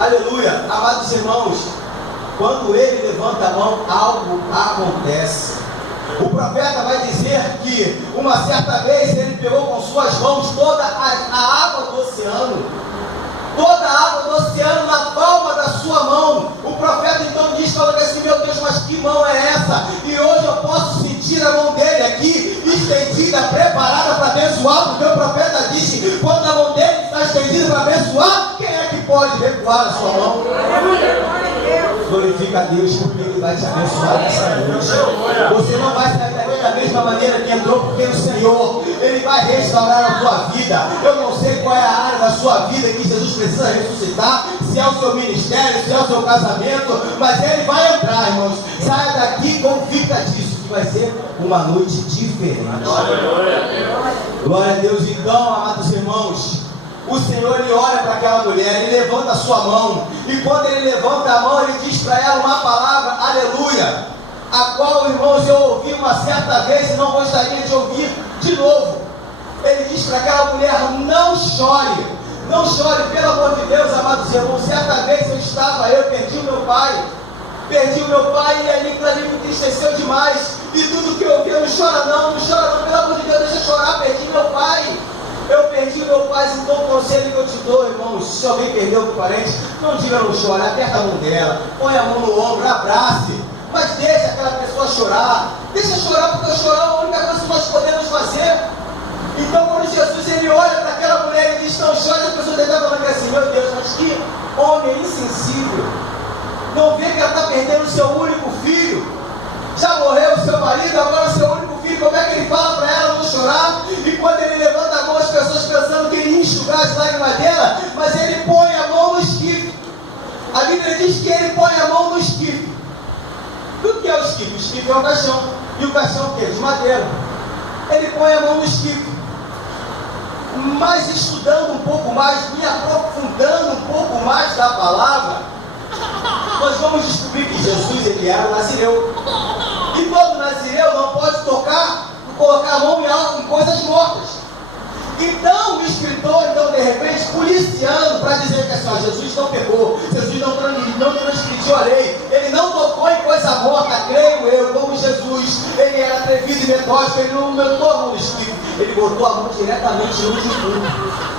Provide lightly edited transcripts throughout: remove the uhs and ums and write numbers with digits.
Aleluia, amados irmãos, quando ele levanta a mão, algo acontece. O profeta vai dizer que uma certa vez ele pegou com suas mãos toda a água do oceano, toda a água do oceano na palma da sua mão. O profeta então diz, fala assim, meu Deus, mas que mão é essa? E hoje eu posso sentir a mão dele aqui, estendida, preparada para abençoar, porque o profeta disse, quando a mão dele está estendida para abençoar, quem é que pode recuar a sua mão? Glorifica a Deus, porque Ele vai te abençoar nessa noite. Você não vai sair daqui da mesma maneira que entrou, porque o Senhor, Ele vai restaurar a tua vida. Eu não sei qual é a área da sua vida que Jesus precisa ressuscitar, se é o seu ministério, se é o seu casamento, mas Ele vai entrar, irmãos. Saia daqui e convicta disso, que vai ser uma noite diferente. Glória a Deus. Então, amados irmãos, o Senhor, Ele olha para aquela mulher, Ele levanta a sua mão, e quando Ele levanta a mão, Ele diz para ela uma palavra, aleluia, a qual, irmãos, eu ouvi uma certa vez e não gostaria de ouvir de novo. Ele diz para aquela mulher, não chore, não chore, pelo amor de Deus, amados irmãos. Certa vez eu perdi o meu pai, e aí para mim me entristeceu demais, e tudo que eu ouvi, não chora não, pelo amor de Deus, deixa eu chorar, perdi meu pai. Eu perdi meu pai, então o conselho que eu te dou, irmãos, se alguém perdeu um parente, não diga não chore, aperta a mão dela, põe a mão no ombro, abrace, mas deixa aquela pessoa chorar, deixa chorar, porque chorar é a única coisa que nós podemos fazer. Então quando Jesus ele olha para aquela mulher e diz, não chore, a pessoa deve estar falando assim, meu Deus, mas que homem insensível, não vê que ela está perdendo o seu único filho, já morreu o seu marido, agora o seu único filho, como é que ele fala para ela não chorar? E quando ele levanta a mão, as pessoas pensando que ele ia enxugar as lágrimas dela, mas ele põe a mão no esquife. A Bíblia diz que ele põe a mão no esquife. O que é o esquife? O esquife é o caixão. E o caixão o quê? De madeira. Ele põe a mão no esquife. Mas estudando um pouco mais, me aprofundando um pouco mais da palavra, nós vamos descobrir que Jesus ele era nazireu. E todo nazireu não pode colocar a mão em coisas mortas. Então o escritor, de repente, policiando para dizer que assim, Jesus não pegou, Jesus não transgrediu a lei, ele não tocou em coisa morta, creio eu, como Jesus, ele era atrevido e metódico, ele não botou a mão no esquife, ele botou a mão diretamente no defunto.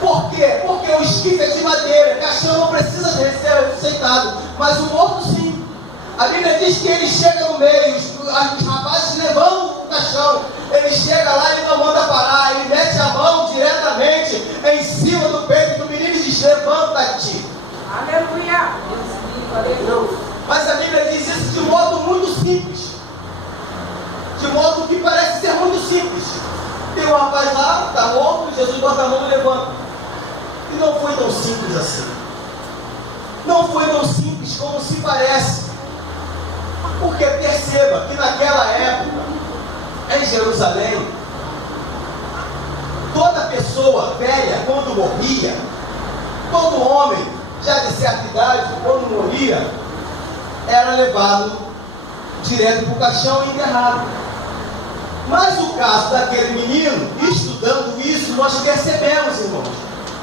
Por quê? Porque o esquife é de madeira, caixão não precisa ser aceitado, mas o morto sim. A Bíblia diz que ele chega no meio, os rapazes levantam o caixão, ele chega lá e não manda parar, ele mete a mão diretamente em cima do peito do menino e diz, levanta-te. Aleluia! Mas a Bíblia diz isso de modo muito simples, de modo que parece ser muito simples. Tem um rapaz lá, está morto, Jesus bota a mão e levanta. E não foi tão simples assim. Não foi tão simples como se parece. Porque perceba que naquela época, em Jerusalém, toda pessoa velha, quando morria, todo homem, já de certa idade, quando morria, era levado direto para o caixão e enterrado. Mas o caso daquele menino, estudando isso, nós percebemos, irmãos,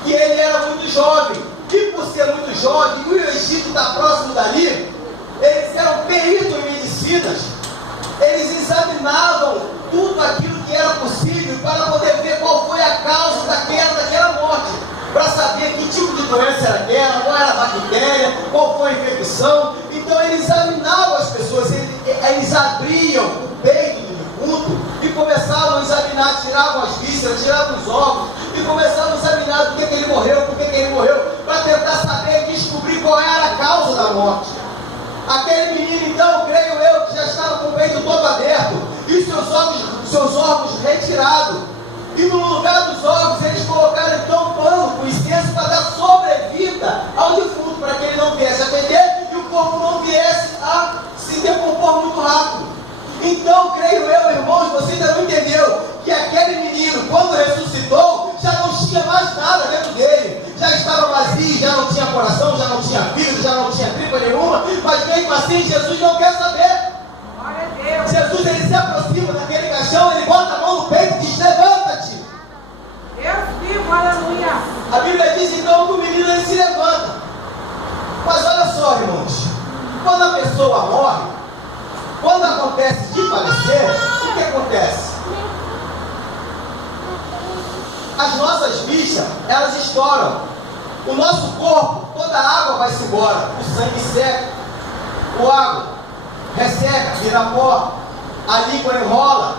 que ele era muito jovem, e por ser muito jovem, e o Egito está próximo dali, eles eram peritos em medicinas, eles examinavam tudo aquilo que era possível para poder ver qual foi a causa daquela morte, para saber que tipo de doença era aquela, qual era a bactéria, qual foi a infecção. Então eles examinavam as pessoas, eles abriam o peito do defunto e começavam a examinar, tiravam as vísceras, tiravam os órgãos e começavam a examinar por que ele morreu, para tentar saber e descobrir qual era a causa da morte. Aquele menino, então, creio eu, que já estava com o peito todo aberto e seus órgãos retirados. E no lugar dos órgãos, eles colocaram então pano com incenso para dar sobrevida ao defunto, para que ele não viesse a perder e o corpo não viesse a se decompor muito rápido. Então, creio eu, irmãos, você ainda não entendeu que aquele menino, quando ressuscitou, já não tinha mais nada dentro dele. Já estava vazio, já não tinha coração, já não tinha fígado, já não tinha tripa nenhuma, mas mesmo assim Jesus não quer saber. Jesus ele se aproxima daquele caixão, ele bota a mão no peito e diz, levanta-te. Deus vivo, aleluia. A Bíblia diz então que o menino ele se levanta. irmãos, quando a pessoa morre, quando acontece de falecer, o que acontece? As nossas fichas, elas estouram. O nosso corpo, toda a água vai-se embora. O sangue seca, o água resseca, vira pó, a língua enrola,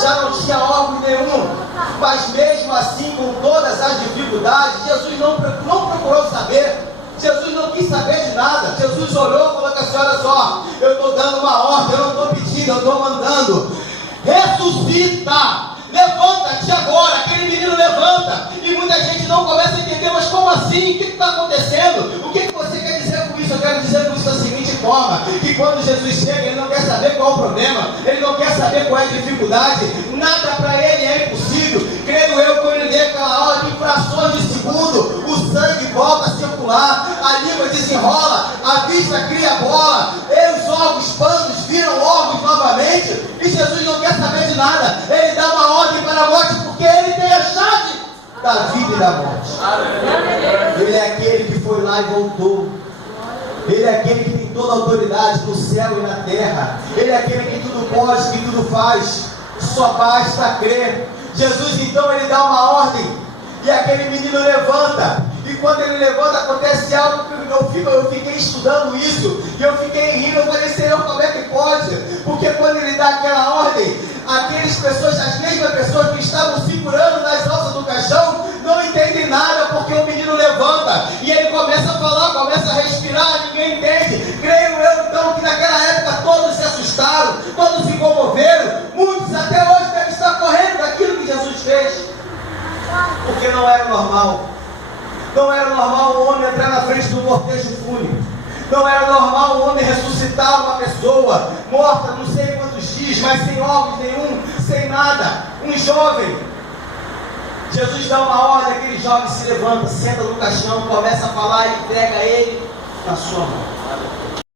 já não tinha órgão nenhum. Mas mesmo assim, com todas as dificuldades, Jesus não procurou saber. Jesus não quis saber de nada. Jesus olhou e falou assim: olha só, eu estou dando uma ordem, eu não estou pedindo, eu estou mandando. Ressuscita! Levanta-te agora. Aquele menino levanta. E muita gente não começa a entender, mas como assim? O que está acontecendo? O que você quer dizer com isso? Eu quero dizer com isso da seguinte forma: que quando Jesus chega, ele não quer saber qual é o problema, ele não quer saber qual é a dificuldade, nada para ele é impossível. Creio eu, quando ele dê aquela hora, em frações de segundo, o sangue volta a circular, a língua desenrola, a vista cria bola, e os órgãos expandos viram órgãos novamente, e Jesus não quer saber de nada. Ele dá uma ordem para a morte, porque ele tem a chave da vida e da morte. Ele é aquele que foi lá e voltou. Ele é aquele que tem toda a autoridade no céu e na terra. Ele é aquele que tudo pode, que tudo faz. Só basta crer. Jesus então ele dá uma ordem, e aquele menino levanta. E quando ele levanta, acontece algo que eu fiquei estudando isso, e eu fiquei rindo. Eu falei: Senhor, como é que pode? Porque quando ele dá aquela ordem, aquelas pessoas, as mesmas pessoas que estavam segurando nas alças do caixão, não entendem nada, porque o menino levanta, e ele começa a falar, começa a respirar, ninguém entende. Creio eu então que naquela época todos se assustaram, todos se comoveram, muitos até hoje devem estar correndo daquilo que Jesus fez, porque não era normal. Não era normal o homem entrar na frente do cortejo fúnebre. Não era normal o homem ressuscitar uma pessoa morta não sei quantos dias, mas sem órgãos nenhum, sem nada. Um jovem. Jesus dá uma ordem, aquele jovem se levanta, senta no caixão, começa a falar e entrega ele na sua mão.